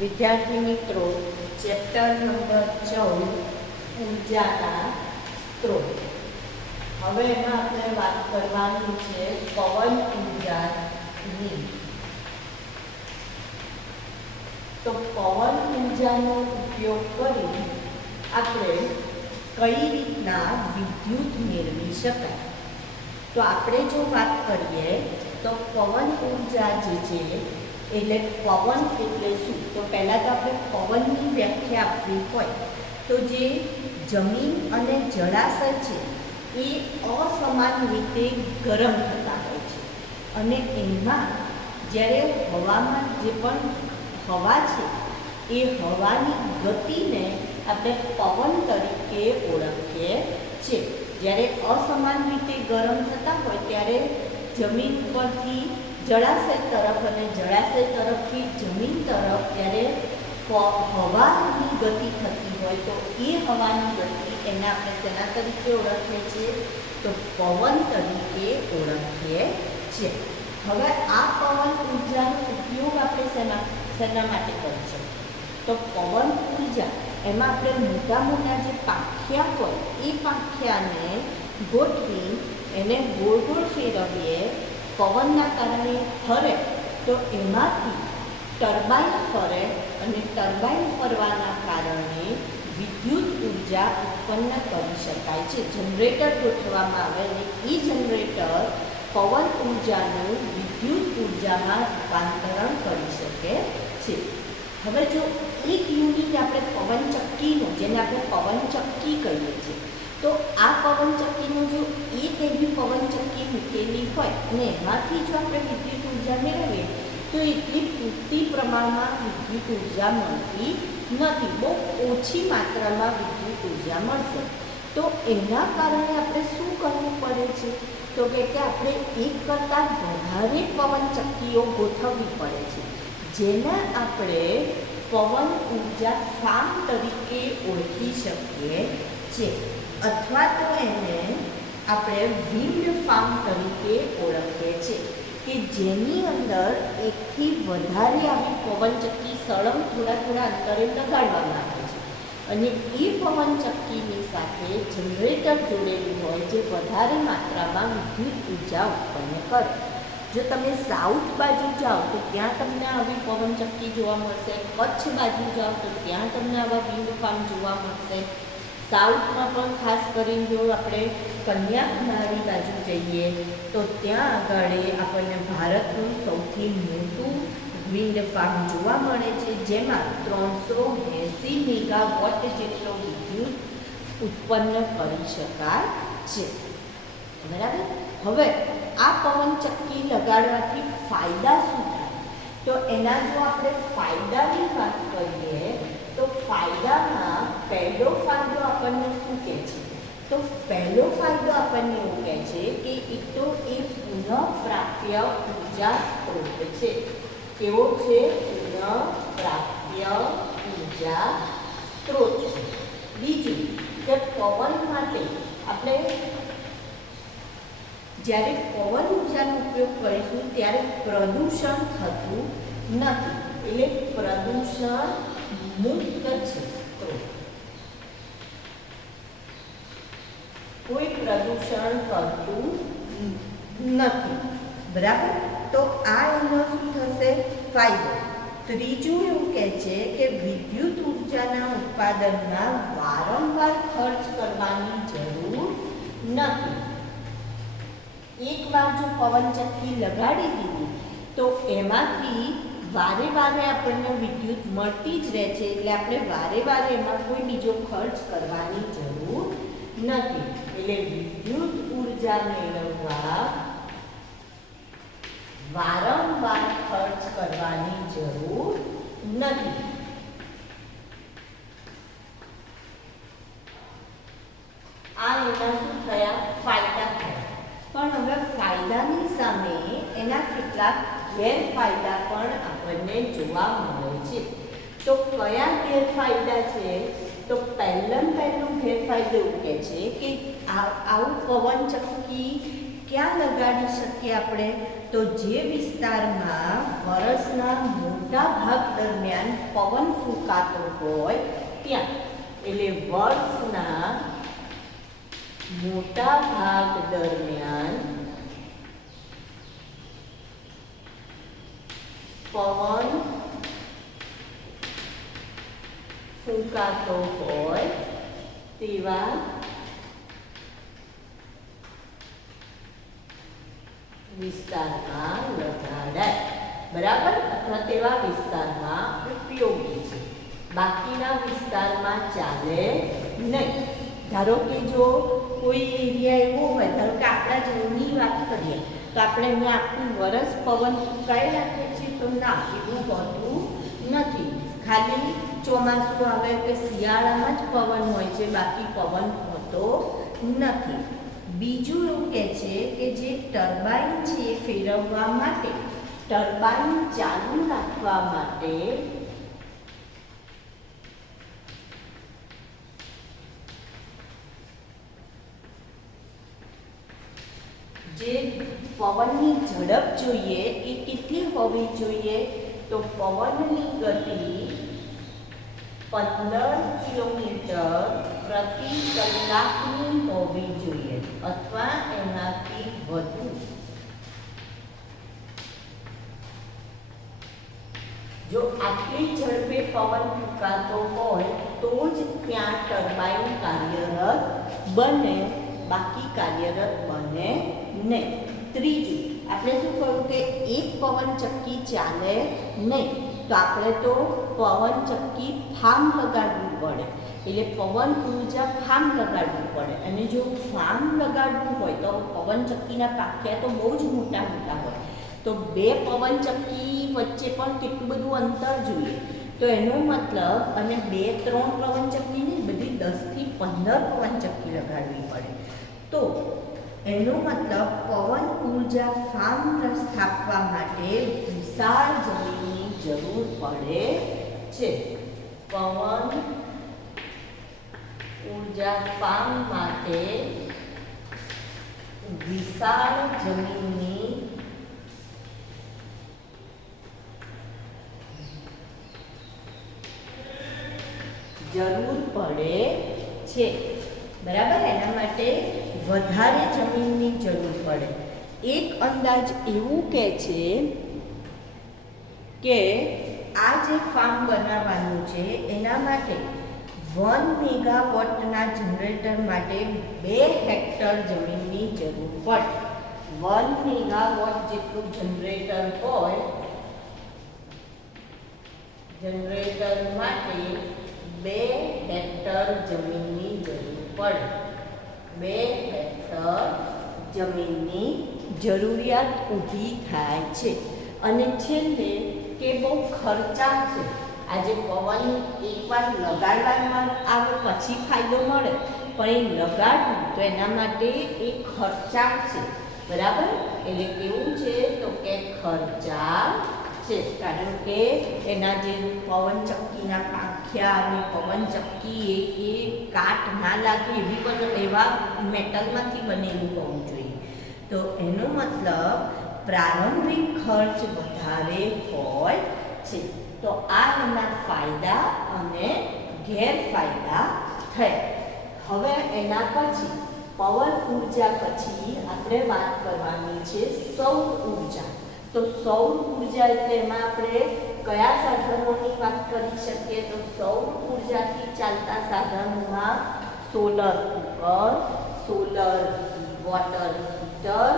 વિદ્યાર્થી મિત્રો, chapter number 14 ઉર્જાના સ્ત્રોત. હવે એમાં આપણે વાત કરવાની છે પવન ઉર્જાની. તો પવન ઉર્જાનો ઉપયોગ કરી આપણે કઈ રીતના વિદ્યુત મેળવી શકાય. તો આપણે જો વાત કરીએ તો પવન ઉર્જા જે છે એટલે પવન એટલે શું? તો પહેલાં તો આપણે પવનની વ્યાખ્યા આપવી હોય તો જે જમીન અને જળાશય છે એ અસમાન રીતે ગરમ થતા હોય છે, અને એમાં જ્યારે હવામાં જે પણ હવા છે એ હવાની ગતિને આપણે પવન તરીકે ઓળખીએ છીએ. જ્યારે અસમાન રીતે ગરમ થતા હોય ત્યારે જમીન પરથી જળાશય તરફ અને જળાશય તરફથી જમીન તરફ જ્યારે હવાની ગતિ થતી હોય તો એ હવાની ગતિ એને આપણે શેના તરીકે ઓળખીએ છીએ? તો પવન તરીકે ઓળખીએ છીએ. હવે આ પવન ઉર્જાનો ઉપયોગ આપણે શેના માટે કરીશું? તો પવન ઉર્જા એમાં આપણે મોટા મોટા જે પાંખિયા હોય એ પાંખિયાને ગોઠવી એને ગોળ ગોળ ફેરવીએ, પવનના કારણે ફરે તો એમાંથી ટર્બાઇન ફરે, અને ટર્બાઇન ફરવાના કારણે વિદ્યુત ઉર્જા ઉત્પન્ન કરી શકાય છે. જનરેટર ગોઠવવામાં આવે અને એ જનરેટર પવન ઉર્જાનું વિદ્યુત ઉર્જામાં રૂપાંતરણ કરી શકે છે. હવે જો એક યુનિટ આપણે પવનચક્કીનું, જેને આપણે પવનચક્કી કહીએ છીએ, તો આ પવનચક્કીનું જો એક એવી પવનચક્કી મૂકેલી હોય અને એમાંથી જો આપણે વિદ્યુત ઉર્જા મેળવીએ તો એટલી પૂરતી પ્રમાણમાં વિદ્યુત ઉર્જા મળતી નથી. બહુ ઓછી માત્રામાં વિદ્યુત ઉર્જા મળશે. તો એના કારણે આપણે શું કરવું પડે છે? તો કે આપણે એક કરતાં વધારે પવનચક્કીઓ ગોઠવવી પડે છે, જેને આપણે પવન ઉર્જા ફાર્મ તરીકે ઓળખી શકીએ છીએ, અથવા તો એને આપણે વિન્ડ ફાર્મ તરીકે ઓળખીએ છીએ, કે જેની અંદર એકથી વધારે આવી પવનચક્કી સળંગ થોડા અંતરે લગાડવામાં આવે છે, અને એ પવનચક્કીની સાથે જનરેટર જોડેલું હોય જે વધારે માત્રામાં વિદ્યુત ઉર્જા ઉત્પન્ન કરે. જો તમે સાઉથ બાજુ જાઓ તો ત્યાં તમને આવી પવનચક્કી જોવા મળશે. કચ્છ બાજુ જાઓ તો ત્યાં તમને આવા વિન્ડ ફાર્મ જોવા મળશે. સાઉથમાં પણ ખાસ કરીને જો આપણે કન્યાકુમારી બાજુ જઈએ તો ત્યાં આગળ આપણને ભારતનું સૌથી મોટું વિન્ડ ફાર્મ જોવા મળે છે, જેમાં 380 મેગાવોટ જેટલો વિદ્યુત ઉત્પન્ન કરી શકાય છે. બરાબર. હવે આ પવનચક્કી લગાડવાથી ફાયદા શું થાય? તો એના જો આપણે ફાયદાની વાત કરીએ તો ફાયદામાં પહેલો ફાયદો આપણને શું કહે છે? તો પહેલો ફાયદો આપણને એવું કહે છે કે એક તો એ પુનઃપ્રાપ્ય ઉર્જા સ્ત્રોત છે. કેવો છે? પુનઃપ્રાપ્ય ઉર્જા સ્ત્રોત છે. બીજું કે પવન માટે આપણે જ્યારે પવન ઉર્જાનો ઉપયોગ કરીશું ત્યારે પ્રદૂષણ થતું નથી, એટલે પ્રદૂષણ મુક્ત છે. તો કોઈ પ્રદૂષણ કરતું નથી. બરાબર. તો આ એનો શું થશે? ફાયદો. ત્રીજું એવું કહે છે કે વિદ્યુત ઉર્જાના ઉત્પાદનમાં વારંવાર ખર્ચ કરવાની જરૂર નથી. એકવાર જો પવનચક્કી લગાડી દીધી તો એમાંથી વારે વારે આપણને વિદ્યુત મળતી જ રહે છે, એટલે આપણે વારે વારે એમાં કોઈ બીજો ખર્ચ કરવાની જરૂર નથી. એટલે વિદ્યુત ઉર્જા મેળવવા વારંવાર ખર્ચ કરવાની જરૂર નથી. આ એના શું થયા? ફાયદા થયા. પણ હવે ફાયદાની સામે એના કેટલાક ગેરફાયદા પણ આપણને જોવા મળે છે. તો કયા ગેરફાયદા છે? તો પહેલો ગેરફાયદો એવું કહે છે કે આવું પવનચક્કી ક્યાં લગાડી શકીએ આપણે? તો જે વિસ્તારમાં વર્ષના મોટા ભાગ દરમિયાન પવન ફૂંકાતો હોય ત્યાં. એટલે વર્ષના મોટા ભાગ દરમિયાન પવન ફૂંકાતો હોય તેવા વિસ્તારમાં લગાડાય. બરાબર? અથવા તેવા વિસ્તારમાં ઉપયોગી છે. બાકીના વિસ્તારમાં ચાલે નહીં. ધારો કે જો કોઈ એરિયા એવો હોય, ધારો કે આપણા જળની વાત કરીએ તો આપણે અહીંયા આખું વરસ પવન ફૂંકાઈ રાખીએ છીએ, તો ના, એવું હોતું નથી. ખાલી ચોમાસું આવે કે શિયાળામાં જ પવન હોય છે, બાકી પવન હોતો નથી. બીજું એવું કહે છે કે જે ટર્બાઇન છે એ ફેરવવા માટે, ટર્બાઇન ચાલુ રાખવા માટે જે પવનની ઝડપ જોઈએ એ કેટલી હોવી જોઈએ? તો પવનની ગતિ 15 કિલોમીટર પ્રતિ કલાકની હોવી જોઈએ અથવા એનાથી વધુ. જો આટલી ઝડપે પવન ફૂંકાતો હોય તો જ ત્યાં ટર્બાઇન કાર્યરત બને, બાકી કાર્યરત બને નહીં. ત્રીજું, આપણે શું કહ્યું કે એક પવન ચક્કી ચાલે નહીં, તો આપણે તો પવન ચક્કી ફાર્મ લગાડવું પડે. એટલે પવન ઉર્જા ફાર્મ લગાડવું પડે. અને જો ફાર્મ લગાડવું હોય તો પવન ચક્કીના પાખિયા તો બહુ જ મોટા મોટા હોય, તો બે પવન ચક્કી વચ્ચે પણ કેટલું બધું અંતર જોઈએ. તો એનો મતલબ, અને 2-3 પવન ચક્કી નહીં, બધી 10 થી 15 પવન ચક્કી લગાડવી પડે. તો એનો મતલબ પવન ઉર્જા ફાર્મ સ્થાપવા માટે વિશાળ જમીનની જરૂર પડે છે. પવન ઉર્જા ફાર્મ માટે વિશાળ જમીનની જરૂર પડે છે. બરાબર? એના માટે વધારે જમીનની જરૂર પડે. એક અંદાજ એવું કહે છે કે આ જે ફાર્મ બનાવવાનું છે એના માટે 1 મેગાવોટના જનરેટર માટે 2 હેક્ટર જમીનની જરૂર પડે. 1 મેગાવોટ જેટલું જનરેટર હોય, જનરેટર માટે 2 હેક્ટર જમીનની જરૂર પડે. 2 હેક્ટર જમીનની જરૂરિયાત ઊભી થાય છે. અને છેલ્લે કે બહુ ખર્ચાળ છે. આજે પવન એકવાર લગાડવામાં આવે પછી ફાયદો મળે, પણ એ લગાડવું તો એના માટે એ ખર્ચાળ છે. બરાબર? એટલે કેવું છે? તો કે ખર્ચાળ છે. કારણ કે એના જે પવન ચક્કીના પાંખિયા અને પવન ચક્કી એ કાટ ના લાગે એવા મેટલમાંથી બનેલું હોવું જોઈએ. તો એનો મતલબ પ્રારંભિક ખર્ચ વધારે હોય છે. તો આ એના ફાયદા અને ગેરફાયદા થયા. હવે એના પછી પવન ઉર્જા પછી આપણે વાત કરવાની છે સૌર ઉર્જા. તો સૌર ઉર્જા એટલે એમાં આપણે કયા સાધનોની વાત કરી શકીએ? તો સૌર ઉર્જાથી ચાલતા સાધનોમાં solar cooker, solar water heater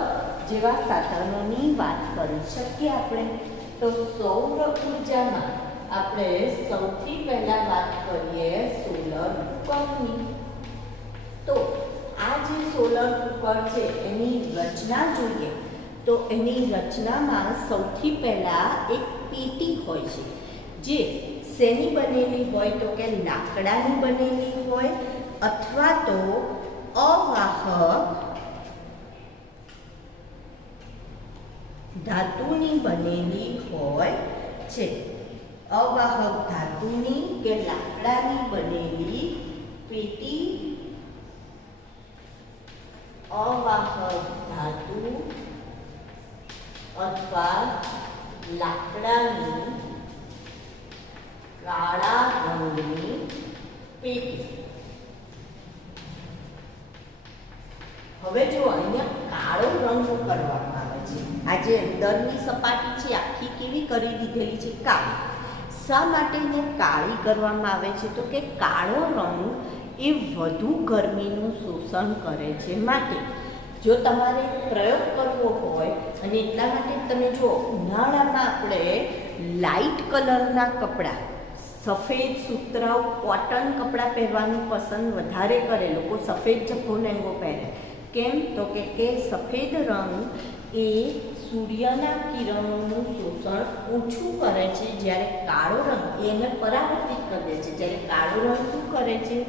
જેવા સાધનોની વાત કરી શકીએ આપણે. તો સૌર ઉર્જામાં આપણે સૌથી પહેલા વાત કરીએ સોલર કુકરની. તો આ જે સોલર કુકર છે એની રચના જોઈએ તો એની રચનામાં સૌથી પહેલા એક પેટી હોય છે, જે શેની બનેલી હોય? તો કે લાકડાની બનેલી હોય અથવા તો અવાહક ધાતુની બનેલી હોય છે. અવાહક ધાતુની કે લાકડાની બનેલી પેટી અવાહક ધાતુ અથવા લાકડાની કાળા રંગની પેટી. હવે જો અહીંયા કાળો રંગ કરવામાં આવે છે. આ જે અંદરની સપાટી છે આખી કેવી કરી દીધેલી છે? કાળી. શા માટે એને કાળી કરવામાં આવે છે? તો કે કાળો રંગ એ વધુ ગરમીનું શોષણ કરે છે. માટે જો તમારે પ્રયોગ કરવો હોય અને એટલા માટે તમે જો ઉનાળામાં આપણે લાઇટ કલરના કપડાં, સફેદ સુતરાઉ કોટન કપડાં પહેરવાનું પસંદ વધારે કરે લોકો. સફેદ જભ્ભો લેંગો પહેરે. કેમ? તો કે સફેદ રંગ એ સૂર્યના કિરણોનું શોષણ ઓછું કરે છે, જ્યારે કાળો રંગ એને પરાવર્તિત કરી દે છે. જ્યારે કાળો રંગ શું કરે છે?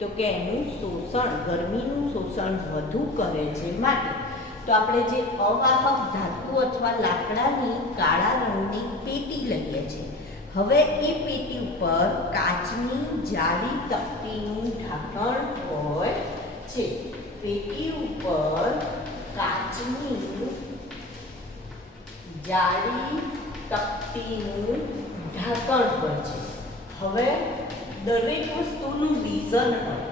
તો કે એનું શોષણ, ગરમીનું શોષણ વધુ કરે છે. માટે તો આપણે જે અવાહક ધાતુ અથવા લાકડાની કાળા રંગની પેટી લઈએ છીએ. હવે એ પેટી ઉપર કાચની જાડી તકતીનું ઢાંકણ હોય છે. પેટી ઉપર કાચની જાડી તકતીનું ઢાંકણ હોય છે. હવે દરેક વસ્તુનું રીઝન હોય,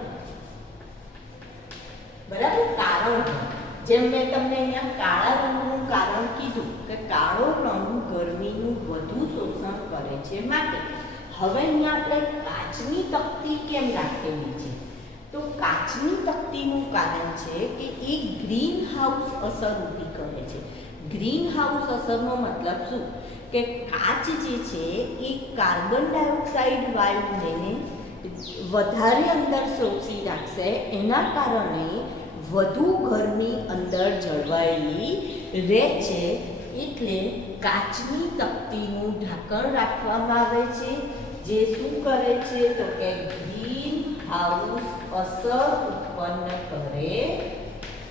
બરાબર, કારણ હોય. જેમ મેં તમને અહીંયા કાળા રંગનું કારણ કીધું કે કાળો રંગ ગરમીનું વધુ શોષણ કરે છે. માટે હવે અહીંયા આપણે કાચની તકતી કેમ રાખેલી છે? તો કાચની તકતીનું કારણ છે કે એ ગ્રીન હાઉસ અસર ઊભી કરે છે. ગ્રીન હાઉસ અસરનો મતલબ શું? કે કાચ જે છે એ કાર્બન ડાયોક્સાઇડ વાયુને વધારે અંદર શોષી રાખશે. એના કારણે વધુ ગરમી અંદર જળવાયેલી રહે છે. એટલે કાચની તકતીનું ઢાંકણ રાખવામાં આવે છે, જે શું કરે છે? તો કે ગ્રીન હાઉસ અસર ઉત્પન્ન કરે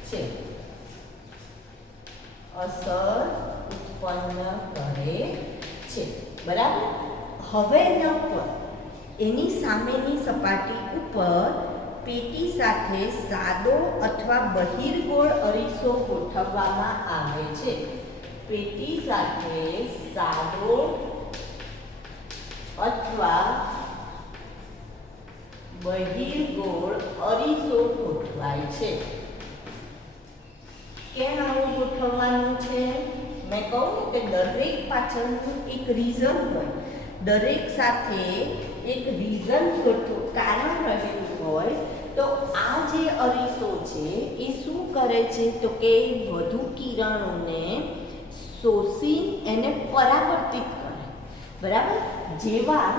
છે. અસર ઉત્પન્ન કરે છે. બરાબર. હવે એના ઉપર એની સામેની સપાટી ઉપર પેટી સાથે સાદો અથવા બહિર્ગોળ અરીસો ગોઠવવામાં આવે છે. પેટી સાથે સાદો અથવા બહિર્ગોળ અરીસો ગોઠવાય છે. કેમ આવું ગોઠવવાનું છે? મેં કહું કે દરેક પાછળનું એક રીઝન હોય, દરેક સાથે એક રીઝન કારણ રહેલું હોય. તો આ જે અરીસો છે એ શું કરે છે? તો કે વધુ કિરણોને શોષી એને પરાવર્તિત કરે. બરાબર. જેવા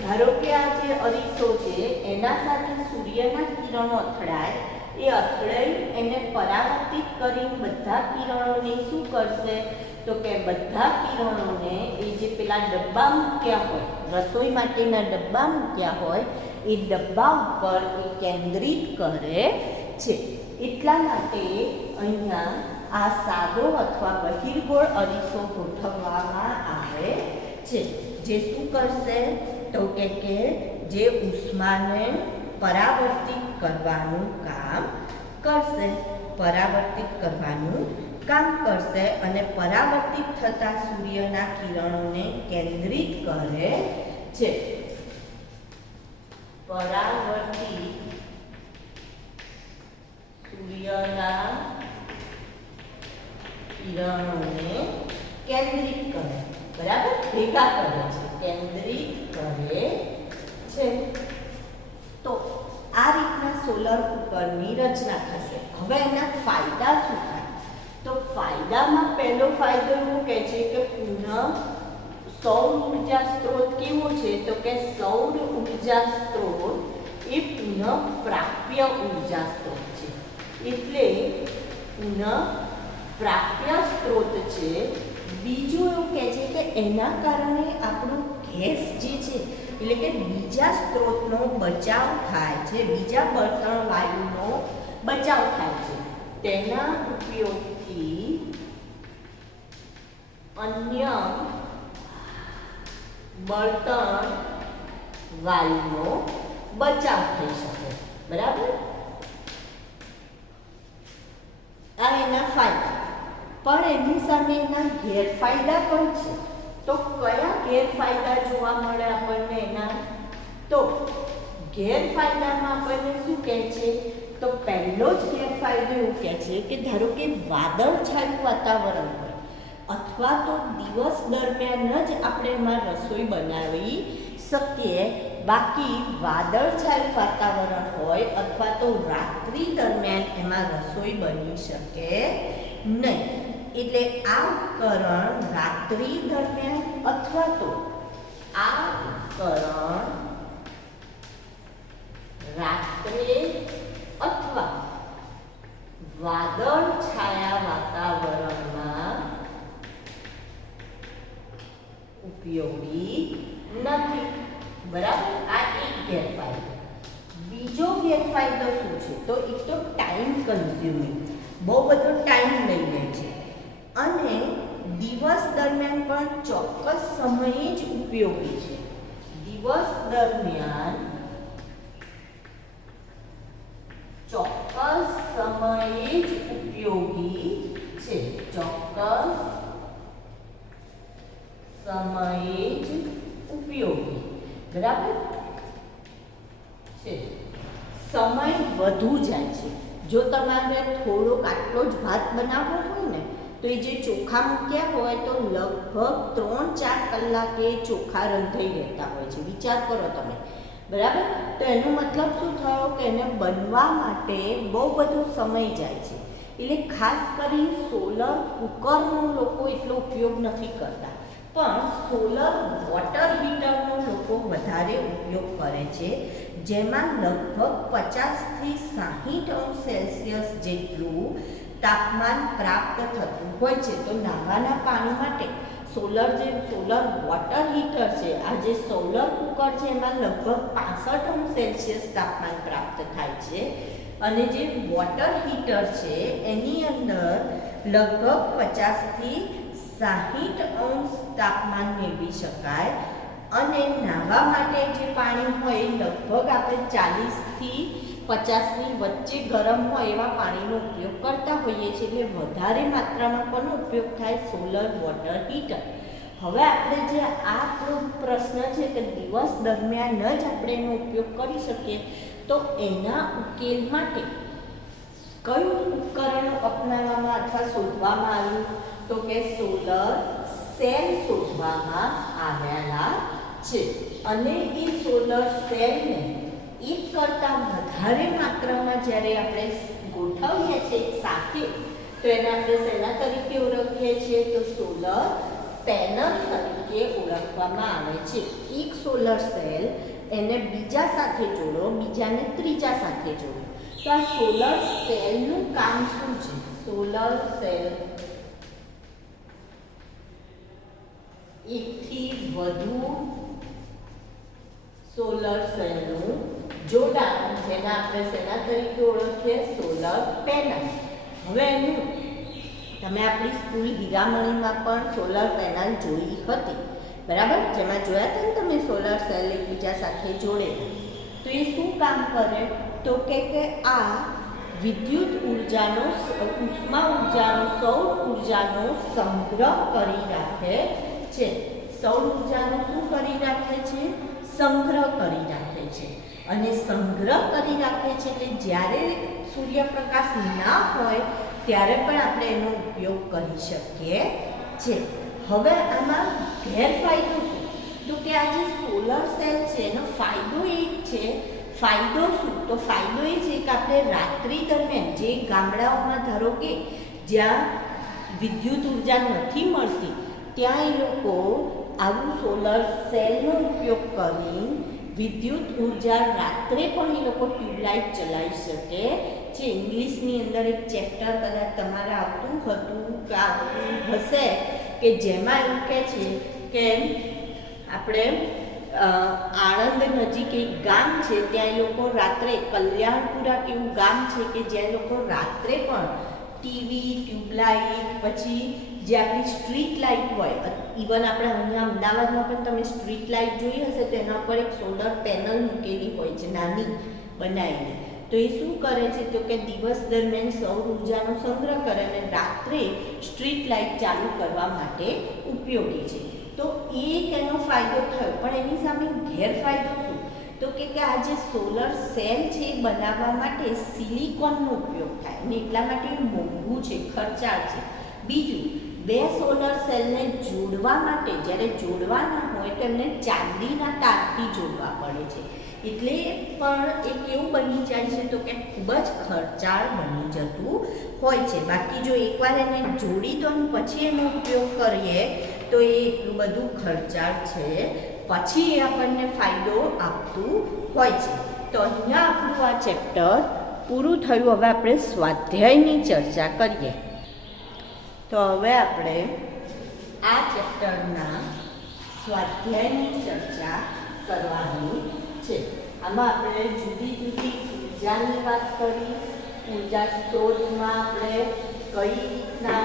ધારો કે આ જે અરીસો છે એના સાથે સૂર્યના કિરણો અથડાય, એ અથડાઈ એને પરાવર્તિત કરી બધા કિરણોને શું કરશે? તો કે બધા કિરણોને એ જે પેલા ડબ્બા મૂક્યા હોય, રસોઈ માટેના ડબ્બા મૂક્યા હોય, એ ડબ્બા ઉપર એ કેન્દ્રિત કરે છે. એટલા માટે અહીંયા આ સાદો અથવા બહિર્ગોળ અરીસો ગોઠવવામાં આવે છે, જે શું કરશે? તો કે જે ઉષ્માને પરાવર્તિત કરવાનું કામ કરશે. પરાવર્તિત કરવાનું કામ કરશે અને પરાવર્તિત થતા સૂર્યના કિરણોને કેન્દ્રિત કરે છે. પરાવર્તિત સૂર્યના કિરણોને કેન્દ્રિત કરે. બરાબર. ભેગા કરે છે, કેન્દ્રિત કરે છે. તો આ રીતના સોલર કુકરની રચના થશે. હવે એના ફાયદા શું થાય? તો ફાયદામાં પહેલો ફાયદો એવું કહે છે કે પુનઃ સૌર ઉર્જા સ્ત્રોત કેવો છે? તો કે સૌર ઉર્જા સ્ત્રોત એ પુનઃ પ્રાપ્ય ઉર્જા સ્ત્રોત છે. એટલે પુનઃ પ્રાપ્ય સ્ત્રોત છે. બીજું એવું કહે છે કે એના કારણે આપણું ગેસ જે છે, એટલે કે બીજા સ્ત્રોતનો બચાવ થાય છે, બીજા બળતણ વાયુનો બચાવ થાય છે. તેના ઉપયોગથી અન્ય બળતણ વાયુનો બચાવ થઈ શકે. બરાબર. આ એના ફાયદા, પણ એની સામે એના ગેરફાયદા પણ છે. તો કયા ગેરફાયદા જોવા મળે આપણને એના? તો ગેરફાયદામાં આપણને શું કહે છે? તો પહેલો જ ગેરફાયદો એવું કહે છે કે ધારો કે વાદળછાયું વાતાવરણ હોય અથવા તો દિવસ દરમિયાન જ આપણે એમાં રસોઈ બનાવી શકીએ, બાકી વાદળછાયું વાતાવરણ હોય અથવા તો રાત્રિ દરમિયાન એમાં રસોઈ બની શકે નહીં. એટલે આ ઉપકરણ રાત્રિ દરમિયાન અથવા તો આ ઉપકરણ રાત્રે અથવા વાદળછાયા વાતાવરણમાં ઉપયોગી નથી. બરાબર, આ એક ગેરફાયદો. બીજો ગેરફાયદો શું છે? તો એક તો ટાઈમ કન્ઝ્યુમિંગ, બહુ બધો ટાઈમ લઈ લે છે અને દિવસ દરમિયાન પણ ચોક્કસ સમયે જ ઉપયોગી છે. દિવસ દરમિયાન ચોક્કસ સમયે જ ઉપયોગી છે. ચોક્કસ સમયે જ ઉપયોગી. બરાબર છે. સમય વધુ જાય છે. જો તમારે થોડોક આટલો જ ભાત બનાવવો હોય ને તો એ જે ચોખા મૂક્યા હોય તો લગભગ 3-4 કલાકે ચોખા રંધાઈ રહેતા હોય છે. વિચાર કરો તમે. બરાબર, તો એનો મતલબ શું થયો કે એને બનવા માટે બહુ બધો સમય જાય છે. એટલે ખાસ કરીને સોલર કુકરનો લોકો એટલો ઉપયોગ નથી કરતા, પણ સોલર વોટર હીટરનો લોકો વધારે ઉપયોગ કરે છે, જેમાં લગભગ 50થી 60 અંશ સેલ્સિયસ જેટલું તાપમાન પ્રાપ્ત થતું હોય છે. તો નાવાના પાણી માટે સોલર વોટર હીટર છે, આ જે સોલર કુકર છે એમાં લગભગ 65 અંશ સેલ્સિયસ તાપમાન પ્રાપ્ત થાય છે અને જે વોટર હીટર છે એની અંદર લગભગ 50થી 60 અંશ તાપમાન મેળવી શકાય. અને નાહવા માટે જે પાણી હોય લગભગ આપણે 40થી 50ની વચ્ચે ગરમ હોય એવા પાણીનો ઉપયોગ કરતા હોઈએ છીએ. એટલે વધારે માત્રામાં પણ ઉપયોગ થાય સોલર વોટર હીટર. હવે આપણે જે આ આપણો પ્રશ્ન છે કે દિવસ દરમિયાન જ આપણે એનો ઉપયોગ કરી શકીએ, તો એના ઉકેલ માટે કયું ઉપકરણ અપનાવવામાં અથવા શોધવામાં આવ્યું? તો કે સોલર સેલ શોધવામાં આવેલા છે. અને એ સોલર સેલને એક કરતાં વધારે માત્રામાં જ્યારે આપણે ગોઠવીએ છીએ સાથે, તો એને આપણે શેના તરીકે ઓળખીએ છીએ? તો સોલર પેનલ તરીકે ઓળખવામાં આવે છે. એક સોલર સેલ એને બીજા સાથે જોડો, બીજાને ત્રીજા સાથે જોડો. તો આ સોલર સેલનું કામ શું છે? સોલર સેલ એકથી વધુ સોલર સેલનું જોડાણ, જેને આપણે શેના તરીકે ઓળખીએ? Solar panel. હવે એનું તમે આપણી સ્કૂલ હીરામણીમાં પણ સોલર પેનલ જોઈ હતી, બરાબર? જેમાં જોયા હતા ને તમે સોલર સેલ એકબીજા સાથે જોડેલા. તો એ શું કામ કરે? તો કે આ વિદ્યુત ઉર્જાનો, ઉષ્મા ઉર્જાનો, સૌર ઉર્જાનો સંગ્રહ કરી રાખે છે. સૌર ઉર્જાનો શું કરી રાખે છે? સંગ્રહ કરી રાખે છે. અને સંગ્રહ કરી રાખે છે એટલે જ્યારે સૂર્યપ્રકાશ ના હોય ત્યારે પણ આપણે એનો ઉપયોગ કરી શકીએ છીએ. હવે આમાં ગેરફાયદો શું? તો કે આ જે સોલર સેલ છે એનો ફાયદો એક છે. ફાયદો શું? તો ફાયદો એ છે કે આપણે રાત્રિ દરમિયાન જે ગામડાઓમાં ધારો કે જ્યાં વિદ્યુત ઉર્જા નથી મળતી ત્યાં એ લોકો આવું સોલર સેલનો ઉપયોગ કરી વિદ્યુત ઉર્જા રાત્રે પણ એ લોકો ટ્યુબલાઇટ ચલાવી શકે છે. ઇંગ્લિશની અંદર એક ચેપ્ટર કદાચ તમારે આવતું હશે કે જેમાં એવું કહે છે કે આપણે આણંદ નજીક એક ગામ છે, ત્યાં એ લોકો રાત્રે કલ્યાણપુરા કેવું ગામ છે કે જ્યાં લોકો રાત્રે પણ ટીવી, ટ્યુબલાઇટ, પછી જે આપણી સ્ટ્રીટ લાઇટ હોય, ઇવન આપણે અહીંયા અમદાવાદમાં પણ તમે સ્ટ્રીટ લાઇટ જોઈ હશે તો એના પર એક સોલર પેનલ મૂકેલી હોય છે નાની બનાવીને. તો એ શું કરે છે તો કે દિવસ દરમિયાન સૌર ઉર્જાનો સંગ્રહ કરે અને રાત્રે સ્ટ્રીટ લાઇટ ચાલુ કરવા માટે ઉપયોગી છે. તો એ એક એનો ફાયદો થયો, પણ એની સામે ગેરફાયદો શું તો કે આ જે સોલર સેલ છે એ બનાવવા માટે સિલિકોનનો ઉપયોગ થાય અને એટલા માટે મોંઘું છે, ખર્ચાળ છે. બીજું, બે સોલર સેલને જોડવા માટે જ્યારે જોડવાના હોય તો એમને ચાંદીના તારથી જોડવા પડે છે. એટલે પણ એક એવું બની જાય છે તો કે ખૂબ જ ખર્ચાળ બની જતું હોય છે. બાકી જો એકવાર એને જોડી દો અને પછી એનો ઉપયોગ કરીએ તો એ એટલું બધું ખર્ચાળ છે, પછી એ આપણને ફાયદો આપતું હોય છે. તો અહીંયા આપણું આ ચેપ્ટર પૂરું થયું. હવે આપણે સ્વાધ્યાયની ચર્ચા કરીએ. તો હવે આપણે આ ચેપ્ટરના સ્વાધ્યાયની ચર્ચા કરવાની છે. આમાં આપણે જુદી જુદી ઉર્જાની વાત કરી. ઉર્જા સ્ત્રોતમાં આપણે કઈ રીતના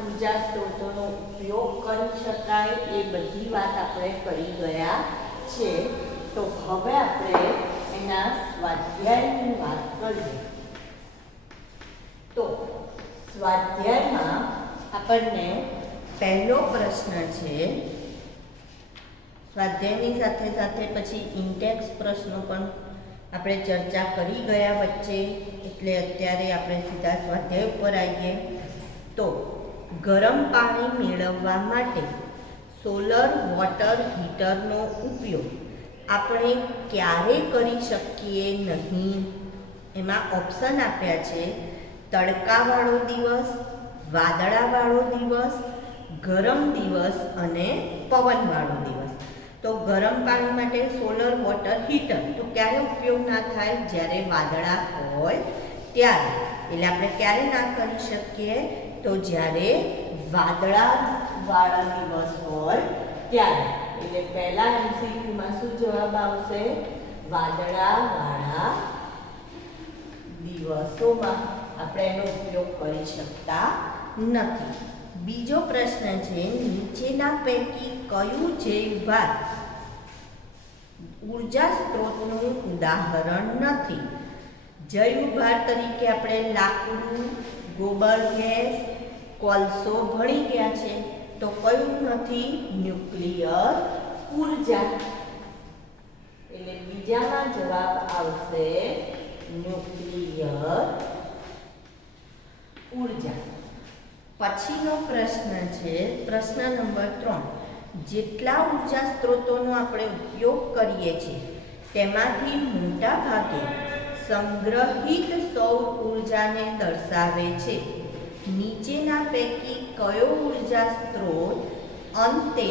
ઉર્જા સ્ત્રોતોનો ઉપયોગ કરી શકાય એ બધી વાત આપણે કરી ગયા છે. તો હવે આપણે એના સ્વાધ્યાયની વાત કરીએ. તો સ્વાધ્યાયમાં આપણને પહેલો પ્રશ્ન છે. સ્વાધ્યાયની સાથે સાથે પછી ઇન્ટેક્સ પ્રશ્નો પણ આપણે ચર્ચા કરી ગયા વચ્ચે, એટલે અત્યારે આપણે સીધા સ્વાધ્યાય ઉપર આવીએ. તો ગરમ પાણી મેળવવા માટે સોલર વોટર હીટરનો ઉપયોગ આપણે ક્યારે કરી શકીએ નહીં? એમાં ઓપ્શન આપ્યા છે: તડકાવાળો દિવસ, વાદળાવાળો દિવસ, ગરમ દિવસ અને પવનવાળો દિવસ. તો ગરમ પાણી માટે સોલર વોટર હીટર તો ક્યારે ઉપયોગ ના થાય? જ્યારે વાદળા હોય ત્યારે. એટલે આપણે ક્યારે ના કરી શકીએ? તો જ્યારે વાદળાવાળા દિવસ હોય ત્યારે. એટલે પહેલા MCQમાં શું જવાબ આવશે? વાદળાવાળા દિવસોમાં આપણે એનો ઉપયોગ કરી શકતા નથી. બીજો પ્રશ્ન છે: નીચેના પૈકી કયું જૈવભાર ઉર્જા સ્ત્રોતનું ઉદાહરણ નથી? જૈવભાર તરીકે આપણે લાકડું, ગોબર ગેસ, કોલસો ભણી ગયા છે. તો કયું નથી? ન્યુક્લિયર ઉર્જા. એટલે બીજામાં જવાબ આવશે ન્યુક્લિયર ઉર્જા. પછીનો પ્રશ્ન છે પ્રશ્ન નંબર 3. જેટલા ઉર્જા સ્ત્રોતોનો આપણે ઉપયોગ કરીએ છીએ તેમાંથી મોટા ભાગે સંગ્રહિત સૌર ઉર્જાને દર્શાવે છે. નીચેના પૈકી કયો ઉર્જા સ્ત્રોત અંતે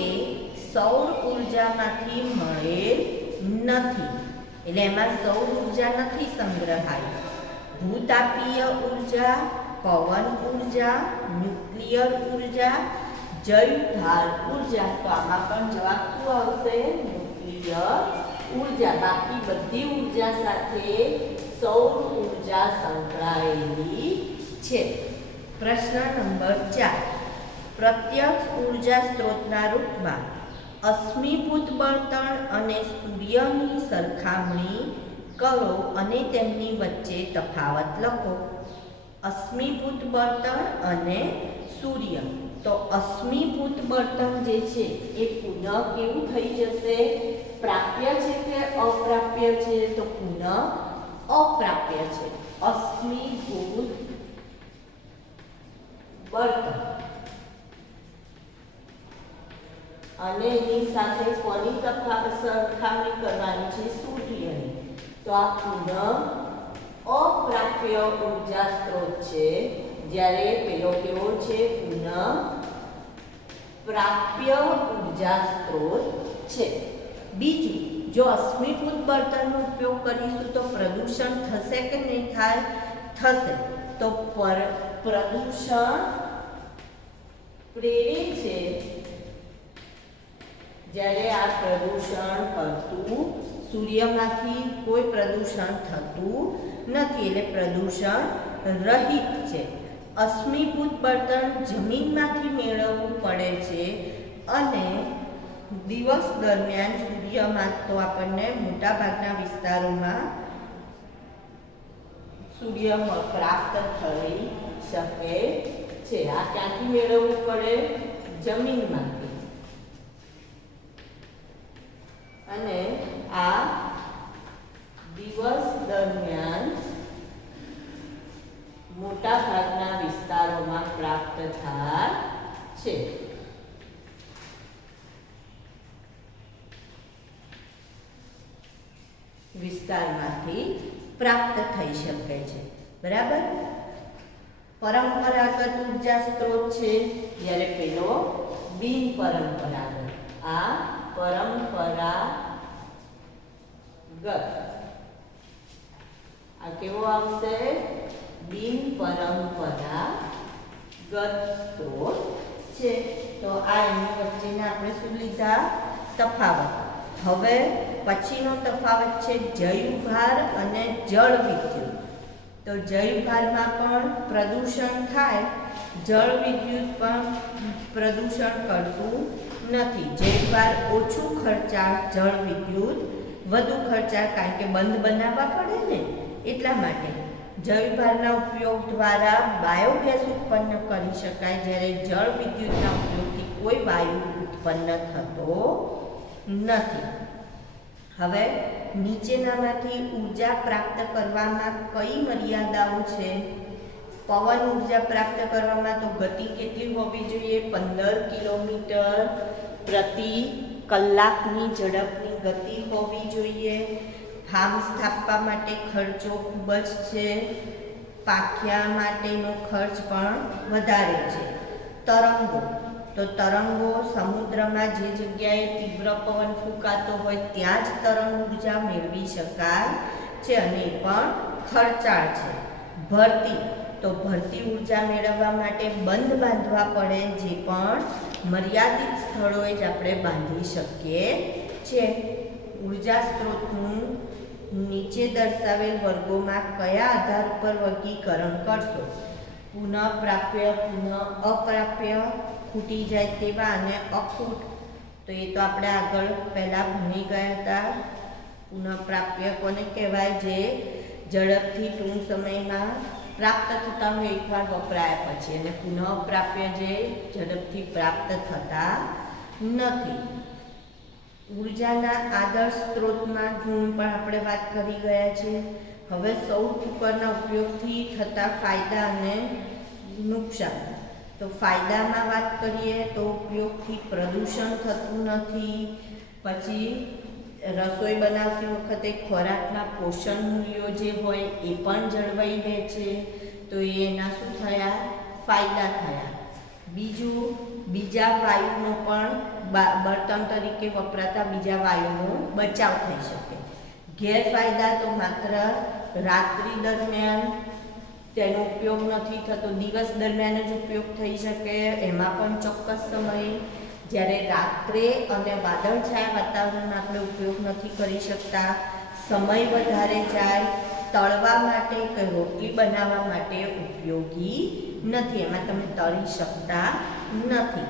સૌર ઉર્જામાંથી મળેલ નથી? એટલે એમાં સૌર ઉર્જા નથી સંગ્રહાય. ભૂતાપીય ઉર્જા, પવન ઉર્જા, ન્યુક્લિયર ઉર્જા, જૈવભાર ઉર્જા. તો આમાં પણ જવાબ શું આવશે? ન્યુક્લિયર ઉર્જા. બાકી બધી ઉર્જા સાથે સૌર ઉર્જા સંકળાયેલી છે. પ્રશ્ન નંબર 4. પ્રત્યક્ષ ઉર્જા સ્ત્રોતના રૂપમાં અશ્મિભૂત બળતણ અને સૂર્યની સરખામણી કરો અને તેમની વચ્ચે તફાવત લખો. અશ્મિભૂત બળતણ અને સૂર્ય. તો અશ્મિભૂત બળતણ જે છે એ પુનઃ કેવું થઈ જશે? પ્રાપ્ય છે કે અપ્રાપ્ય છે? તો પુનઃ અપ્રાપ્ય છે. અશ્મિભૂત બળતણ અને એની સાથે કોની સરખામણી કરવાની છે? સૂર્યની. તો આ પુનઃ અપ્રાપ્ય ઉર્જા સ્ત્રોત છે, જ્યારે પેલો કેવો છે? પુનઃ પ્રાપ્ય ઉર્જા સ્ત્રોત છે. બીજું, જો અશ્મિભૂત બળતણનો ઉપયોગ કરીશું તો પ્રદૂષણ થશે કે નહીં થાય? થશે. તો પ્રદૂષણ પ્રેરે છે જ્યારે આ પ્રદૂષણ કરતું સૂર્યમાંથી કોઈ પ્રદૂષણ થતું નથી, એટલે પ્રદૂષણ રહિત છે. અશ્મિભૂત બળતણ જમીનમાંથી મેળવવું પડે છે અને દિવસ દરમિયાન સૂર્યમાં તો આપણને મોટાભાગના વિસ્તારોમાં સૂર્યમાં પ્રાપ્ત થઈ શકે છે. આ ક્યાંથી મેળવવું પડે? જમીનમાંથી. અને આ દિવસ દરમિયાન મોટા ભાગના વિસ્તારોમાં પ્રાપ્ત થાય છે. વિસ્તારમાંથી પ્રાપ્ત થઈ શકે છે. બરાબર. પરંપરાગત ઉર્જા સ્ત્રોત છે, જ્યારે પેલો બિન પરંપરાગત. આ પરંપરાગત. આ કેવો આવશે? બિન પરંપરાગત સ્ત્રોત છે. તો આ એની વચ્ચેના આપણે શું લીધા? તફાવત. હવે પછીનો તફાવત છે જૈવભાર અને જળ વિદ્યુત. તો જૈવભારમાં પણ પ્રદૂષણ થાય, જળ વિદ્યુત પણ પ્રદૂષણ કરતું નથી. જૈવભાર ઓછું ખર્ચાળ, જળ વિદ્યુત વધુ ખર્ચાળ, કારણ કે બંધ બનાવવા પડે ને એટલા માટે. જૈવભારના ઉપયોગ દ્વારા બાયોગેસ ઉત્પન્ન કરી શકાય, જ્યારે જળ વિદ્યુતના ઉપયોગથી કોઈ વાયુ ઉત્પન્ન થતો નથી. હવે નીચેનામાંથી ઉર્જા પ્રાપ્ત કરવામાં કઈ મર્યાદાઓ છે? પવન ઉર્જા પ્રાપ્ત કરવામાં તો ગતિ કેટલી હોવી જોઈએ? 15 કિલોમીટર પ્રતિ કલાકની ઝડપની ગતિ હોવી જોઈએ. ફાર્મ સ્થાપવા માટે ખર્ચો ખૂબ જ છે. પાખિયા માટેનો ખર્ચ પણ વધારે છે. તરંગો, તો તરંગો સમુદ્રમાં જે જગ્યાએ તીવ્ર પવન ફૂંકાતો હોય ત્યાં જ તરંગ ઉર્જા મેળવી શકાય છે અને એ પણ ખર્ચાળ છે. ભરતી, તો ભરતી ઉર્જા મેળવવા માટે બંધ બાંધવા પડે, જે પણ મર્યાદિત સ્થળોએ જ આપણે બાંધી શકીએ છીએ. ઉર્જા સ્ત્રોતનું નીચે દર્શાવેલ વર્ગોમાં કયા આધાર પર વર્ગીકરણ કરશો? પુનઃપ્રાપ્ય, પુનઃ અપ્રાપ્ય, ખૂટી જાય તેવા અને અખૂટ. તો એ તો આપણે આગળ પહેલાં ભણી ગયા હતા. પુનઃપ્રાપ્ય કોને કહેવાય? જે ઝડપથી ટૂંક સમયમાં પ્રાપ્ત થતા હોય એકવાર વપરાયા પછી, અને પુનઃપ્રાપ્ય જે ઝડપથી પ્રાપ્ત થતા નથી. ઉર્જાના આદર્શ સ્ત્રોતમાં ગુણ પણ આપણે વાત કરી ગયા છે. હવે સૌર કુકરના ઉપયોગથી થતા ફાયદા અને નુકસાન. તો ફાયદામાં વાત કરીએ તો ઉપયોગથી પ્રદૂષણ થતું નથી. પછી રસોઈ બનાવતી વખતે ખોરાકના પોષણ મૂલ્યો જે હોય એ પણ જળવાઈ રહે છે. તો એના શું થયા? ફાયદા થયા. બીજું, બીજા વાયુનો પણ બળતણ તરીકે વપરાતા બીજા વાયુનો બચાવ થઈ શકે. ગેરફાયદા તો માત્ર રાત્રિ દરમિયાન તેનો ઉપયોગ નથી થતો, દિવસ દરમિયાન જ ઉપયોગ થઈ શકે, એમાં પણ ચોક્કસ સમયે. જ્યારે રાત્રે અને વાદળછાયા વાતાવરણમાં આપણે ઉપયોગ નથી કરી શકતા, સમય વધારે જાય, તળવા માટે કે રોટલી બનાવવા માટે ઉપયોગી નથી, એમાં તમે તળી શકતા નથી.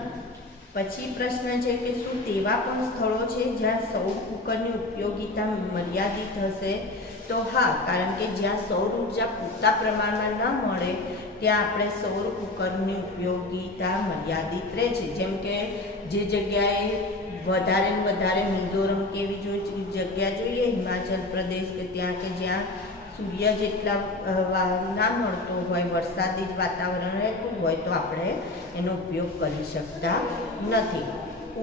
પછી પ્રશ્ન છે કે શું તેવા પણ સ્થળો છે જ્યાં સૌર કુકરની ઉપયોગિતા મર્યાદિત હશે? તો હા, કારણ કે જ્યાં સૌર ઉર્જા પૂરતા પ્રમાણમાં ન મળે ત્યાં આપણે સૌર કુકરની ઉપયોગિતા મર્યાદિત રહે છે. જેમ કે જે જગ્યાએ વધારે ને વધારે મિઝોરમ કેવી જગ્યા જોઈએ, હિમાચલ પ્રદેશ કે ત્યાં કે જ્યાં સૂર્ય જેટલા ના મળતો હોય, વરસાદી વાતાવરણ રહેતું હોય, તો આપણે એનો ઉપયોગ કરી શકતા નથી.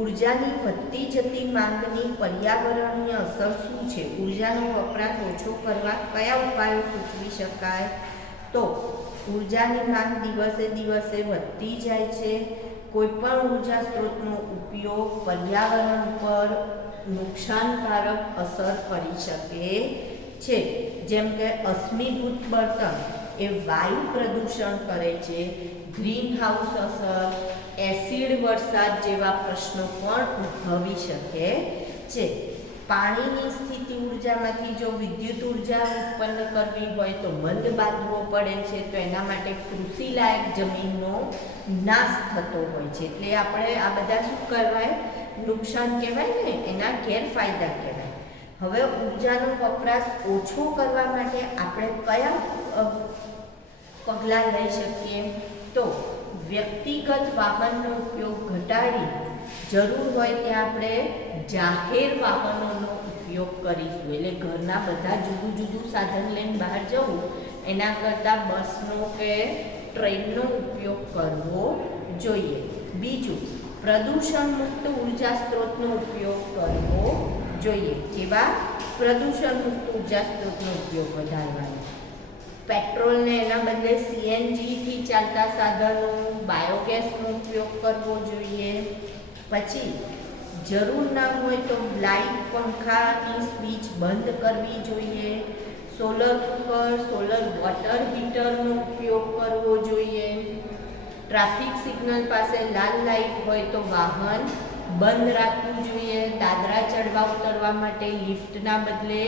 ઉર્જાની વધતી જતી માંગની પર્યાવરણીય અસર શું છે? ઉર્જાનો વપરાશ ઓછો કરવા કયા ઉપાયો સૂચવી શકાય? તો ઉર્જાની માંગ દિવસે દિવસે વધતી જાય છે. કોઈપણ ઉર્જા સ્ત્રોતનો ઉપયોગ પર્યાવરણ પર નુકસાનકારક અસર કરી શકે છે. જેમ કે અશ્મિભૂત બળતણ એ વાયુ પ્રદૂષણ કરે છે. ગ્રીન હાઉસ અસર, એસિડ વરસાદ જેવા પ્રશ્નો પણ ઉદ્ભવી શકે છે. પાણીની સ્થિતિ ઉર્જામાંથી જો વિદ્યુત ઉર્જા ઉત્પન્ન કરવી હોય તો બંધ બાંધવો પડે છે, તો એના માટે કૃષિલાયક જમીનનો નાશ થતો હોય છે. એટલે આપણે આ બધા શું કહેવાય? નુકસાન કહેવાય ને, એના ગેરફાયદા કહેવાય. હવે ઉર્જાનો વપરાશ ઓછો કરવા માટે આપણે કયા પગલાં લઈ શકીએ? તો વ્યક્તિગત વાહનનો ઉપયોગ ઘટાડી જરૂર હોય ત્યાં આપણે જાહેર વાહનોનો ઉપયોગ કરીશું. એટલે ઘરના બધા જુદું જુદું સાધન લઈને બહાર જવું એના કરતાં બસનો કે ટ્રેનનો ઉપયોગ કરવો જોઈએ. બીજું, પ્રદૂષણ મુક્ત ઉર્જા સ્ત્રોતનો ઉપયોગ કરવો જોઈએ. કેવા? પ્રદૂષણ મુક્ત ઉર્જા સ્ત્રોતનો ઉપયોગ વધારવાનો. પેટ્રોલને એના બદલે સીએનજીથી ચાલતા સાધનો, બાયોગેસનો ઉપયોગ કરવો જોઈએ. પછી જરૂર ના હોય તો લાઇટ, પંખાની સ્વિચ બંધ કરવી જોઈએ. સોલર કુકર, સોલર વોટર હીટરનો ઉપયોગ કરવો જોઈએ. ટ્રાફિક સિગ્નલ પાસે લાલ લાઇટ હોય તો વાહન બંધ રાખવું જોઈએ. દાદરા ચડવા ઉતરવા માટે લિફ્ટના બદલે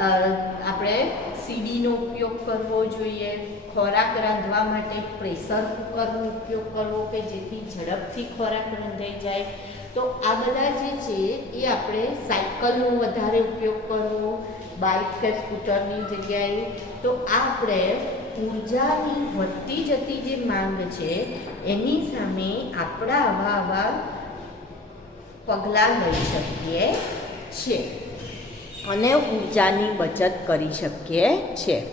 આપણે સીડીનો ઉપયોગ કરવો જોઈએ. ખોરાક રાંધવા માટે પ્રેશર કુકરનો ઉપયોગ કરવો કે જેથી ઝડપથી ખોરાક રંધાઈ જાય. તો આ બધા જે છે એ આપણે સાયકલનો વધારે ઉપયોગ કરવો, બાઇક કે સ્કૂટરની જગ્યાએ. તો આપણે ઉર્જાની વધતી જતી જે માંગ છે એની સામે આપણા આવા પગલાં લઈ શકીએ છીએ અને ઉર્જાની બચત કરી શકીએ છીએ.